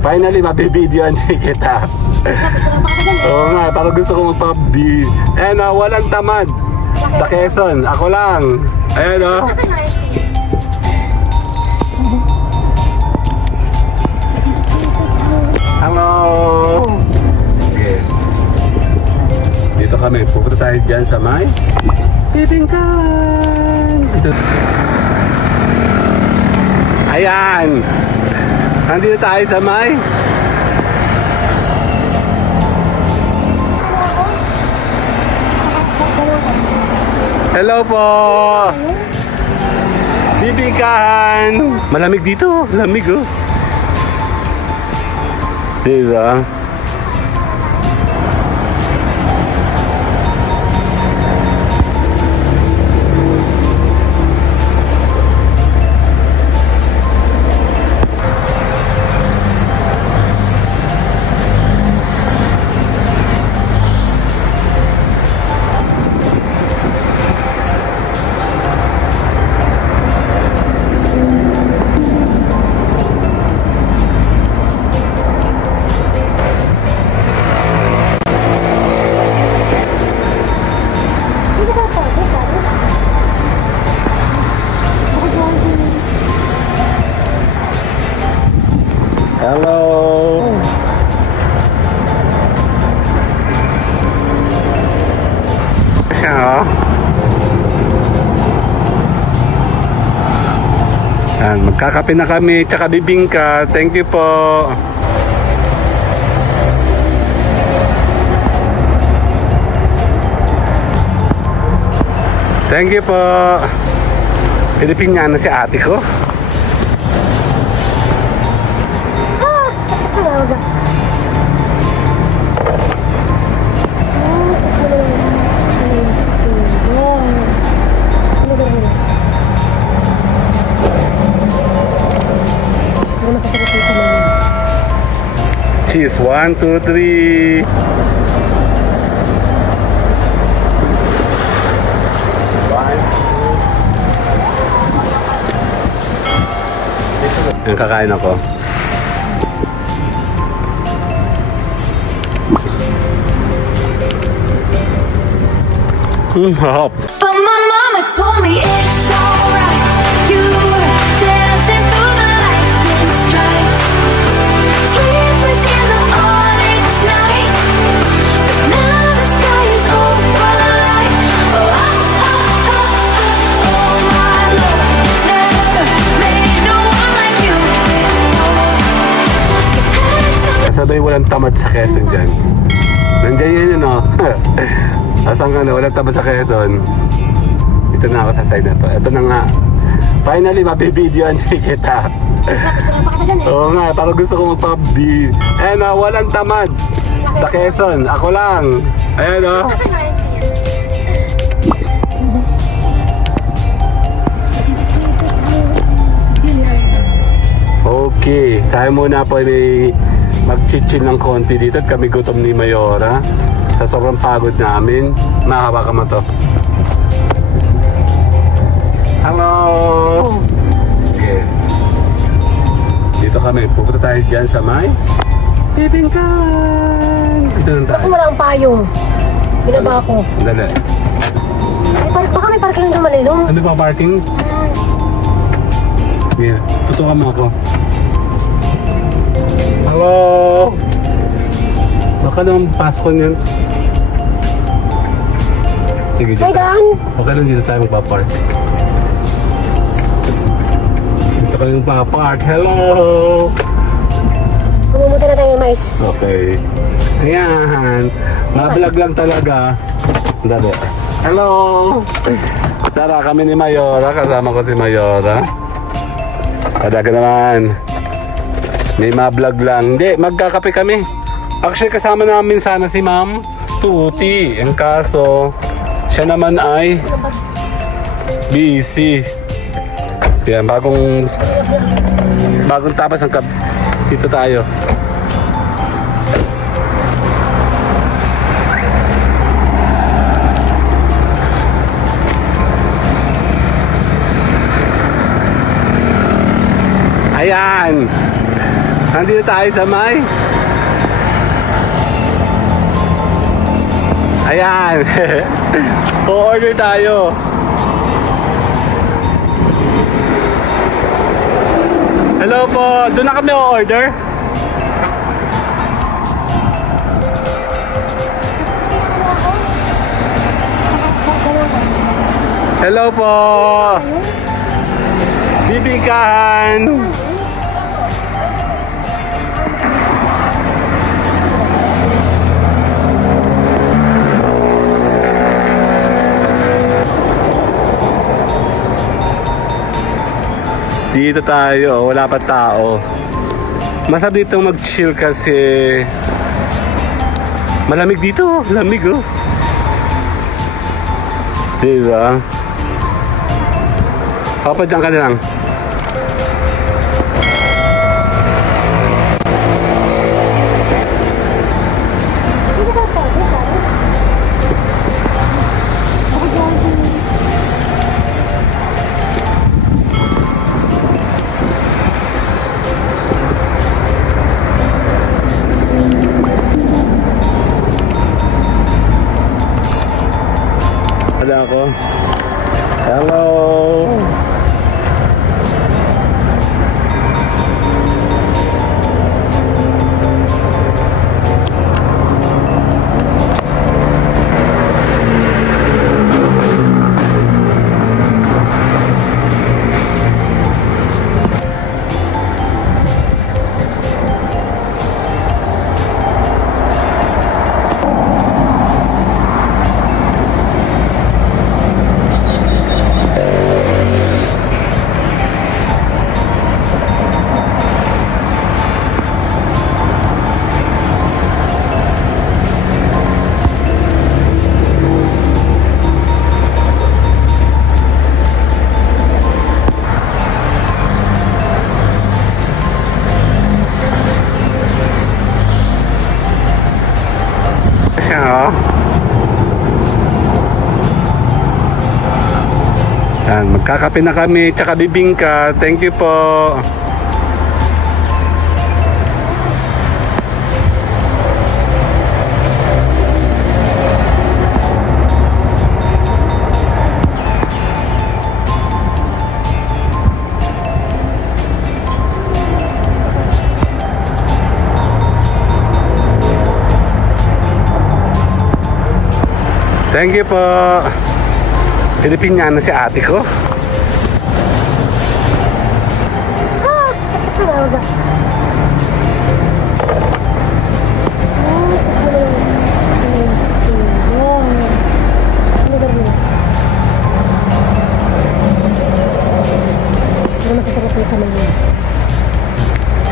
Finally, mabibidyoan din kita. Oo nga, parang gusto ko magpa-B. Ayan o, walang tamad. Sa Quezon, ako lang. Ayan o. Hello! Okay. Dito kami, pupunta tayo dyan sa may bibingkan. Dito. Ayan! Nandito tayo sa may hello po! Bibingkahan! Malamig dito, lamig oh. Diba? Hello. Siya oh. Yan, magkakape na kami tsaka bibingka. Thank you po. Thank you po. Pilipina na si ate ko. Cheese, 1, 2, 3. Ang kakain ako. Hop. But my mama told me it's alright. You were dancing through the lightning strikes, sleepless in the onyx night. But now the sky is overlight. Oh, oh, oh, oh, oh, oh, my love never made no one like you before. Sabay walang tamad sa Quezon dyan. Nandiyan yun yun o. Asang ano, walang tamad sa Quezon. Ito na ako sa side na to. Ito na nga. Finally, mabibidyoan din kita. Oo nga, parang gusto ko magpa-B. Ayan o, walang tamad sa Quezon. Ako lang. Ayan o. Okay, tayo muna po may mag-chill ng konti dito at kami gutom ni Mayora. Sa sobrang pagod namin, mahaba ka mo to. Hello! Okay. Dito kami, pupunta tayo dyan sa may bibingkan. Dito lang tayo. Ako wala ang payong. Binaba ko. Dali. Baka may parking na malilong. Ano ba parking? Yeah, tutukan mo ako. Hello! Baka naman Pasko niyan. Sige, dito. May daan! Okay lang, dito tayo magpapark. Dito kayo magpapark. Hello! Pumumunta na tayo ng mais. Okay. Ayan. Mablog lang talaga. Dali. Hello! Tara, kami ni Mayora. Kasama ko si Mayora. Kadaga naman. May mablog lang. Hindi, magkakape kami. Actually, kasama namin sana si Ma'am Tuti. Ang kaso, siya naman ay busy. Yan, bagong tapas ng dito tayo. Ayan. Nandito tayo sa may. Ayan. O-order tayo. Hello po. Doon na kami o-order. Hello po. Bibingkahan. Dito tayo, wala pa tao. Masarap dito mag-chill kasi malamig dito, lamig oh. Diba? Papa, dyan ka na lang. Wala ako. Hello. Siya, oh. Yan, magkakape na kami, tsaka bibingka. Thank you po. Thank you po. Pilipiniana si ate ko.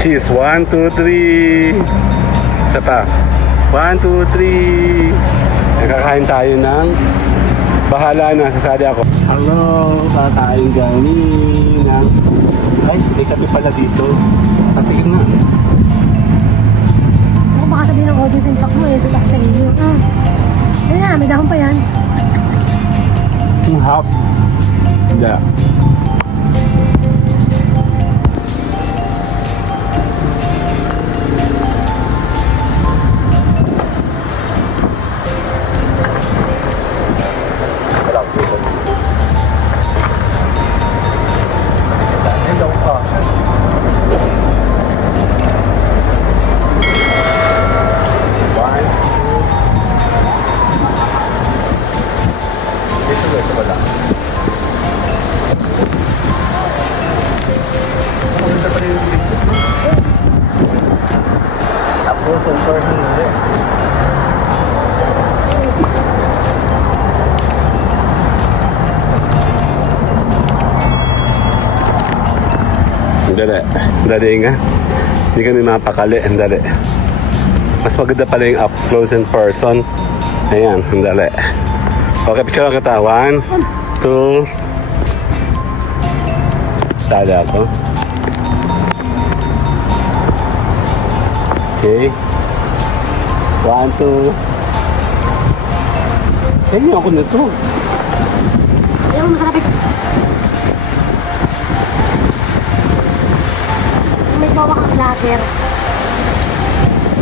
Cheese, 1, 2, 3. Isa pa. 1, 2, 3. Nakakain tayo ng bahala na, sasali ako. Hello, kakain kami ng... Ay, may kape pala dito. Kapikin na. Ako baka sabihin ng audience impact mo eh. Sutak sa inyo. Ayun na, may dahon pa yan. Half. Yeah. Dali. Dali nga. Hindi kami mapakali. Dali. Mas maganda pala yung up close and person. Ayan. Dali. Okay, picture lang kita. 1, 2. Sali ako. Okay. 1, 2. Tingnan ako nito. Ayaw, masarap ito. bawa kang vlogger.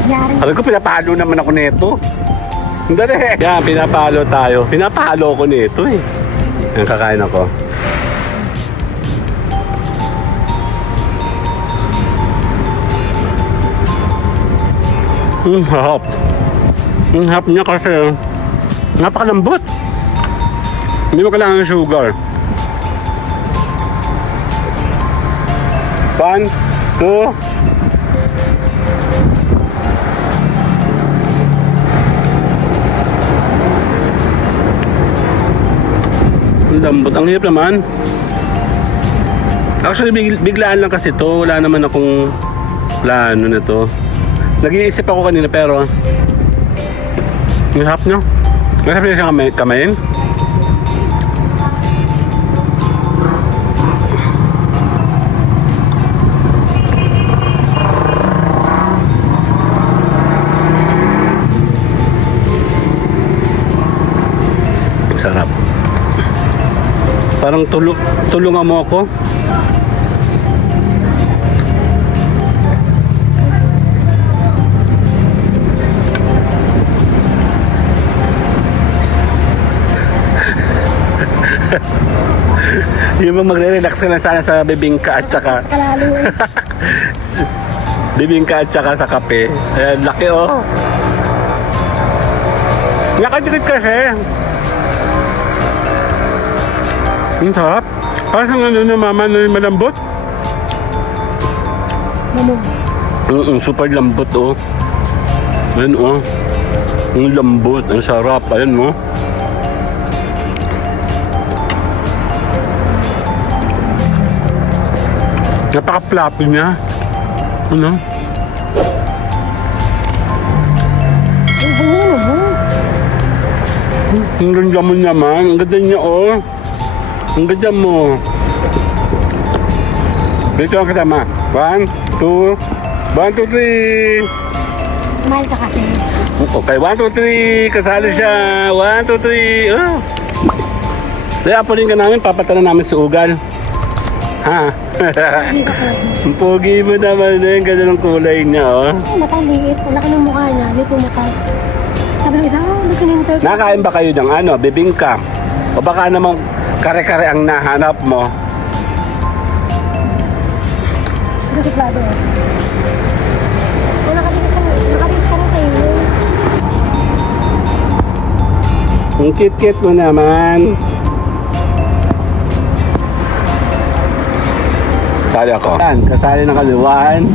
Yari. Alam ko, pinapalo naman ako nito. Dali. Yan, pinapalo tayo. Pinapalo ko nito eh. Yan, kakain ako. Harap. Ang harap niya kasi napakalambot. Hindi mo kailangan ng sugar. 1, 2. Ang lambot. Ang hirap naman. Actually, biglaan lang kasi to. Wala naman akong plano na to. Nag-iisip ako kanina pero ang harap nyo. Masarap niya siyang kamayin. Sarap. Parang tulungan mo ako. Yung magre-relax ka lang sana sa bibingka at saka Kalalo eh. bibingka at saka sa kape. Ayan, laki oh. Nakadikit kasi. Ang sarap. Parang sa ano na mama na malambot. Manog. Super lambot oh. Ayan oh. Ang lambot. Ang sarap. Ayan mo. Napaka-floppy niya. Ano? Ang bunga mo. Ang ganda mo naman. Ang ganda niya oh. Ang ganda mo. Dito ang kasama. 1, 2, 1, 2, 3. Smile ka kasi. Okay, 1, 2, 3. Kasali siya. 1, 2, 3. Oh. Kaya po rin ka namin. Papatanan namin sa ugal. Ha? Hindi ka pwede. Ang pogi mo naman na yung ganda ng kulay niya, oh. Ay, matang liit. Ang laki ng mukha niya. Lito mata. Sabi ng isa, laki ng interview. Nakain ba kayo ng ano, bibingka? O baka namang kare-kare ang nahanap mo? Gasiplado eh. Nakadito ka na sa iyo. Ang cute-cute mo naman. Kasali ako. Yan, kasali na kami. 1,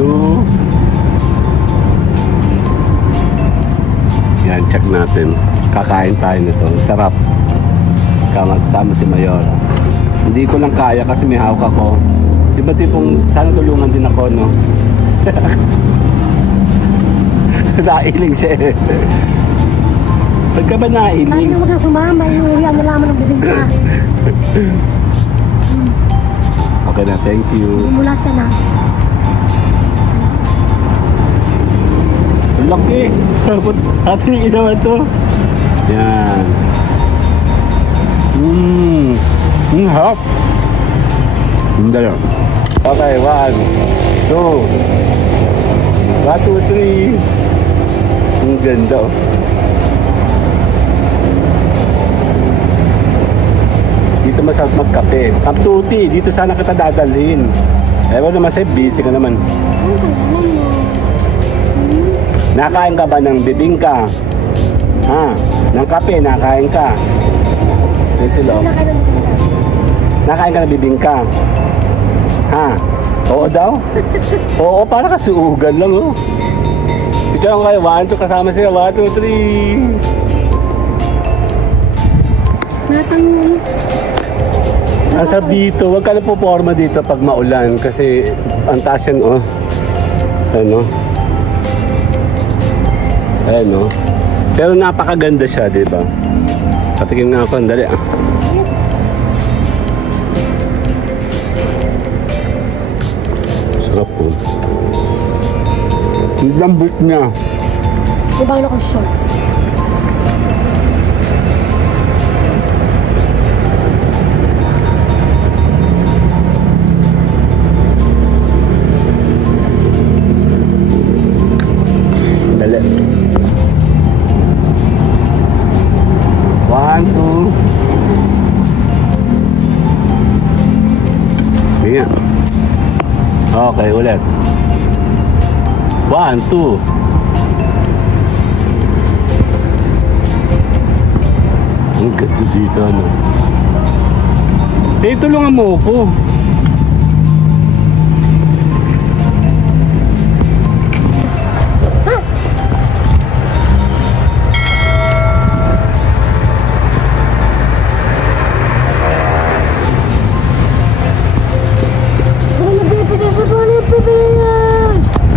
2. Yan, check natin. Kakain tayo nito. Sarap. Kasama si Mayora. Hindi ko lang kaya kasi may hawak ako. Di ba tipong sana tulungan din ako, no? Nailing siya eh. Ba't ka ba Sabi nailing? na huwag kang sumama. Iuwi ang nalaman ng bibingka. Okay na, thank you. Bumulat ka na. Laki! Hatiin naman to. Yan. Hap. Hindi lang. Okay, 1, 2. 1, 2, 3. Ang ganda oh. Dito masarap magkape. Ang tuti, dito sana kita dadalhin. Ewan naman sa'yo, busy ka naman. Ano ka naman mo? Nakain ka ba ng bibingka? Ha? Ng kape, nakain ka? Yes, hello. Nakain ka ng bibingka? Ha? Oo daw? Oo, para kasi ugan lang oh. Ito lang kayo, 1, 2, kasama sila, 1, 2, 3. Natanong. Ang sarap dito, huwag ka na po forma dito pag maulan kasi ang taas yan oh. Ano? Ayan oh. Pero napakaganda siya, di ba? Patikin nga ako, andali ah. Sarap po. Ang lambot niya. Diba na ko shorts? Okay, ulit. 1, 2. Ang ganda dito, ano? Eh, tulungan mo ako.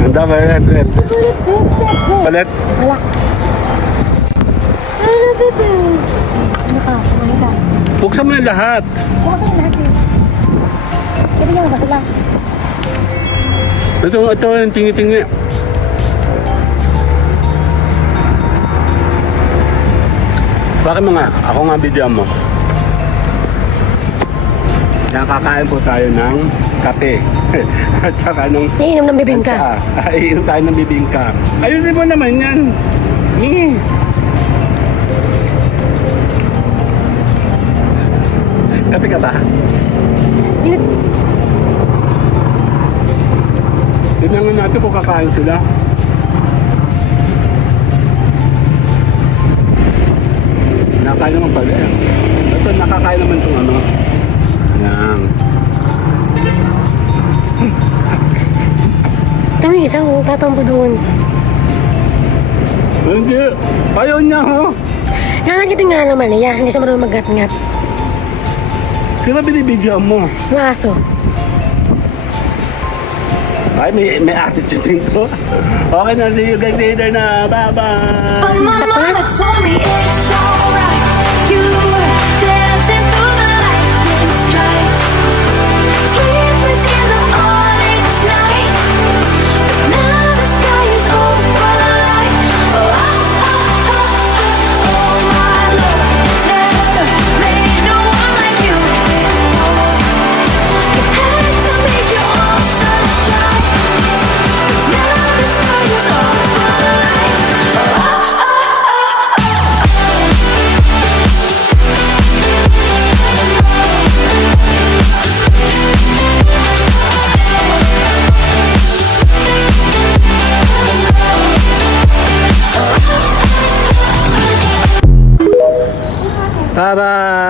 Ang dami, ulit. Palit. Wala. Ano, bebe? Ano ka? Ano ka? Buksan mo na lahat. Bukas ang lahat eh. Bibigyan mo ba sila? Ito, yung tingi-tingi. Bakit mo nga? Ako nga video mo. Yan, kakain po tayo ng kape. At saka ng... Iinom ng bibingka. Iinom tayo ng bibingka. Ayusin mo naman yan. Ni. Kape ka ba? Tignan nga natin kung kakain sila. Nakakain naman pala yan. Ito, nakakain naman itong ano. Yan. Kami isa ko, tatampo doon. Hindi. Ayaw niya, ho. Nakakitin nga naman niya, hindi siya marunong mag-ngat-ngat. Sino binibidyoan mo? Yung aso. Ay, may attitude din to. Okay na, see you guys later na. Bye-bye. But my mama told me it's alright. You were dancing through the lightning strikes, sleepless in the onyx night. But now the sky is overlight. Oh, oh, oh, oh, oh, my love never made no one like you before. You had to make your own sunshine. Now the sky is overlight. Oh, oh, oh, oh, oh. Bye-bye.